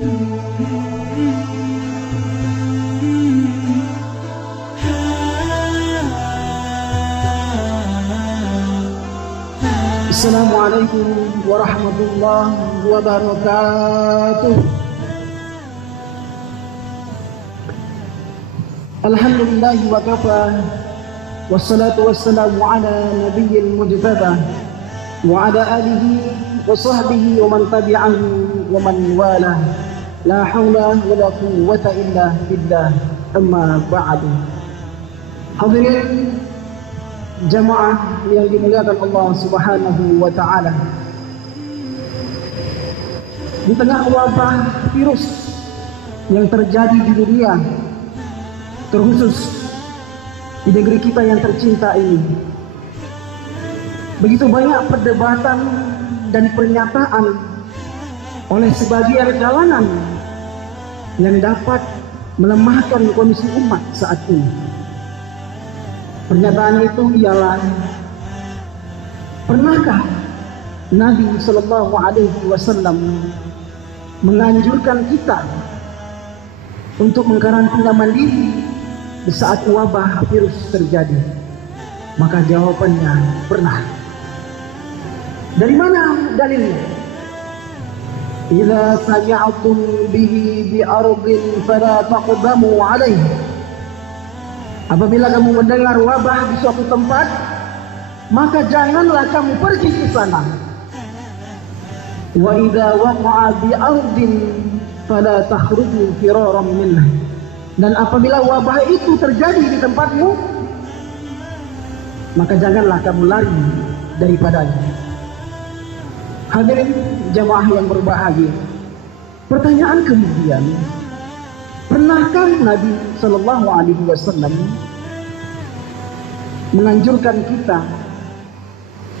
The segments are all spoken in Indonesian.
Assalamualaikum warahmatullahi wabarakatuh. Alhamdulillahi wa kafa, wassalatu wassalamu ala nabiyyil mujtaba wa ala alihi wa sahbihi wa man tabi'ahu wa man wala. La hawla wa la quwwata illa billah, amma ba'du. Hadirin jamaah yang dimuliakan Allah Subhanahu wa ta'ala, di tengah wabah virus yang terjadi di dunia, terkhusus di negeri kita yang tercinta ini, begitu banyak perdebatan dan pernyataan oleh sebagian kalangan yang dapat melemahkan kondisi umat saat ini. Pernyataan itu ialah, pernahkah Nabi Sallallahu Alaihi Wasallam menganjurkan kita untuk mengkarantina mandiri di saat wabah virus terjadi? Maka jawabannya pernah. Dari mana dalilnya? Idza sami'tum bihi bi ardin fala taqdamu 'alaihi. Apabila kamu mendengar wabah di suatu tempat, maka janganlah kamu pergi ke sana. Wa idza waqa'a bi ardin fala takhruju firaran minhu. Dan apabila wabah itu terjadi di tempatmu, maka janganlah kamu lari daripadanya. Hadirin jamaah yang berbahagia, pertanyaan kemudian, pernahkah Nabi Sallallahu Alaihi Wasallam menganjurkan kita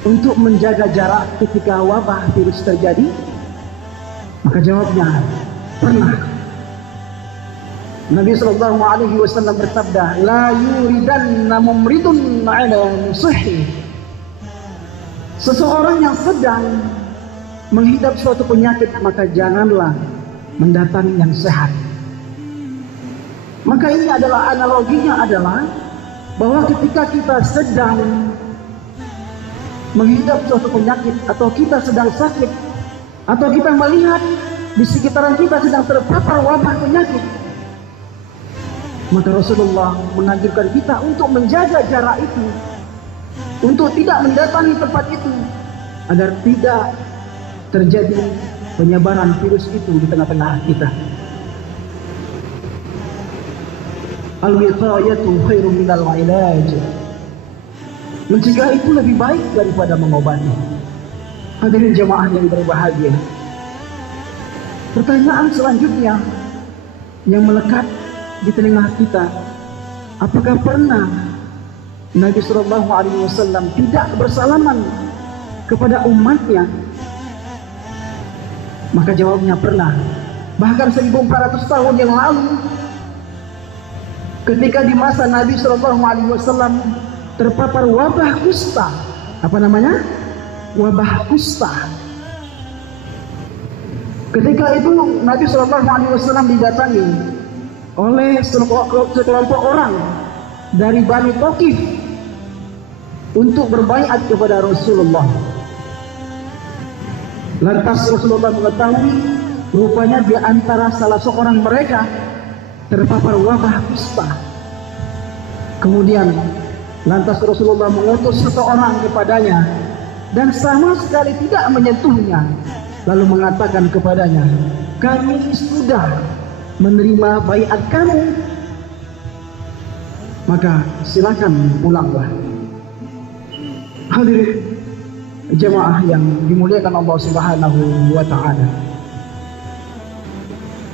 untuk menjaga jarak ketika wabah virus terjadi? Maka jawabnya pernah. Nabi Sallallahu Alaihi Wasallam bersabda, la yuridanna mumridun ala musihhi. Seseorang yang sedang menghidap suatu penyakit, maka janganlah mendatangi yang sehat. Maka ini adalah analoginya adalah bahwa ketika kita sedang menghidap suatu penyakit, atau kita sedang sakit, atau kita melihat di sekitaran kita sedang terpapar wabah penyakit, maka Rasulullah menganjurkan kita untuk menjaga jarak itu, untuk tidak mendatangi tempat itu, agar tidak terjadi penyebaran virus itu di tengah-tengah kita. Al-wiqayatu khairun minal ilaj. Mencegah itu lebih baik daripada mengobati. Hadirin jemaah yang berbahagia, pertanyaan selanjutnya yang melekat di telinga kita, apakah pernah Nabi Sallallahu Alaihi Wasallam tidak bersalaman kepada umatnya? Maka jawabnya pernah. Bahkan 1400 tahun yang lalu, ketika di masa Nabi Sallallahu Alaihi Wasallam terpapar wabah kusta. Apa namanya? Wabah kusta. Ketika itu Nabi Sallallahu Alaihi Wasallam didatangi oleh sekelompok orang dari Bani Thaqif untuk berbaiat kepada Rasulullah. Lantas Rasulullah mengetahui rupanya di antara salah seorang mereka terpapar wabah kusta. Kemudian lantas Rasulullah mengutus seseorang kepadanya dan sama sekali tidak menyentuhnya, lalu mengatakan kepadanya, kami sudah menerima baiat kamu, maka silakan pulanglah. Hadirin jemaah yang dimuliakan Allah Subhanahu wa ta'ala,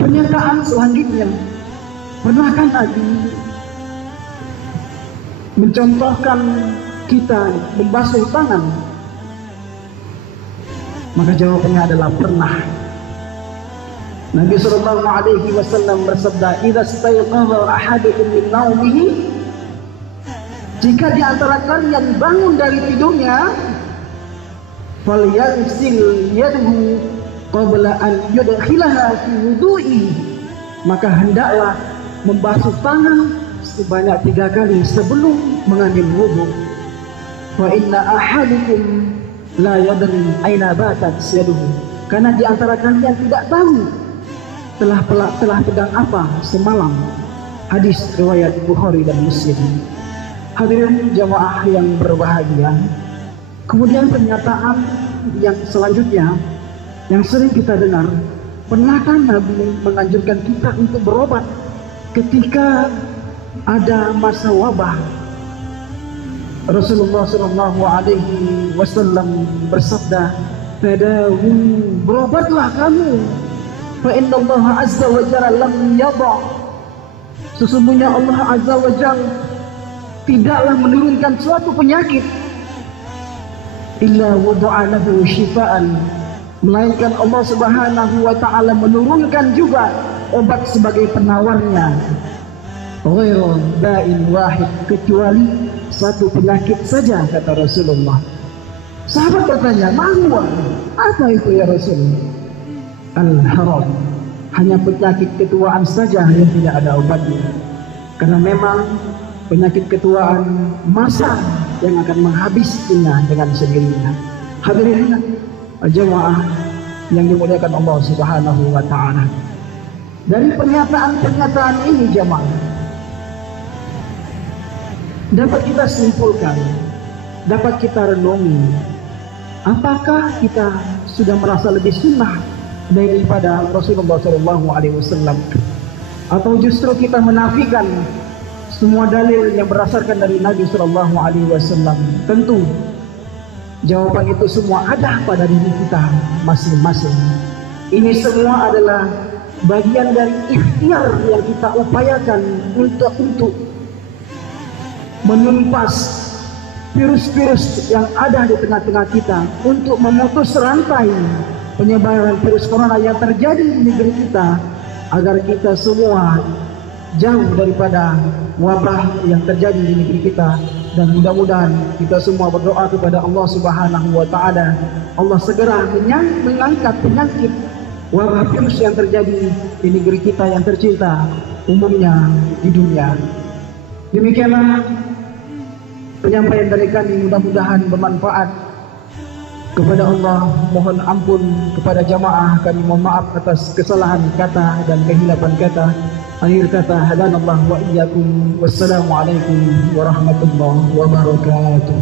pernyataan selanjutnya, pernahkah Nabi mencontohkan kita membasuh tangan? Maka jawabannya adalah pernah. Nabi sallallahu alaihi wasallam bersabda, "Idza stayqadha ahadukum min naumihi," jika di antara kalian bangun dari tidurnya, "falyaghsil yadahu qabla an yudkhilaha fi wudu'i, maka hendaklah membasuh tangan sebanyak 3 kali sebelum mengambil wudu. Wa inna ahadukum la yadri aina batat yaduhu, karena di antara kalian tidak tahu telah pegang apa semalam. Hadis riwayat Bukhari dan Muslim. Hadirin jamaah yang berbahagia, kemudian pernyataan yang selanjutnya yang sering kita dengar, pernahkah Nabi menganjurkan kita untuk berobat ketika ada masa wabah? Rasulullah SAW bersabda, "Tadawu, berobatlah kamu. Fa inna Allah azza wa jalla lam yadha." Sesungguhnya Allah azza wa jalla tidaklah menurunkan suatu penyakit illa wada'a lahu shifaan, melainkan Allah Subhanahu wa taala menurunkan juga obat sebagai penawarnya. Ghairu da'in wahid, kecuali satu penyakit saja, kata Rasulullah. Sahabat bertanya, "Mahwa? Apa itu ya Rasul?" Al-haram, hanya penyakit ketuaan saja yang tidak ada obatnya. Karena memang penyakit ketuaan masa yang akan menghabisinya dengan sendirinya. Hadirin jemaah yang dimuliakan Allah Subhanahu wa taala. Dari pernyataan-pernyataan ini jemaah, dapat kita simpulkan, dapat kita renungi, apakah kita sudah merasa lebih sunnah daripada Rasulullah SAW, atau justru kita menafikan semua dalil yang berdasarkan dari Nabi SAW? Tentu jawaban itu semua ada pada diri kita masing-masing. Ini semua adalah bagian dari ikhtiar yang kita upayakan untuk menumpas virus-virus yang ada di tengah-tengah kita, untuk memutus rantai penyebaran virus corona yang terjadi di negeri kita, agar kita semua jauh daripada wabah yang terjadi di negeri kita. Dan mudah-mudahan kita semua berdoa kepada Allah Subhanahu wa taala, Allah segera mengangkat penyakit wabah virus yang terjadi di negeri kita yang tercinta, umumnya di dunia. Demikianlah penyampaian dari kami, mudah-mudahan bermanfaat. Kepada Allah mohon ampun, kepada jamaah kami mohon maaf atas kesalahan kata dan kehilapan kata. Akhir kata, hadanallahu wa iyyakum. Wassalamualaikum warahmatullahi wabarakatuh.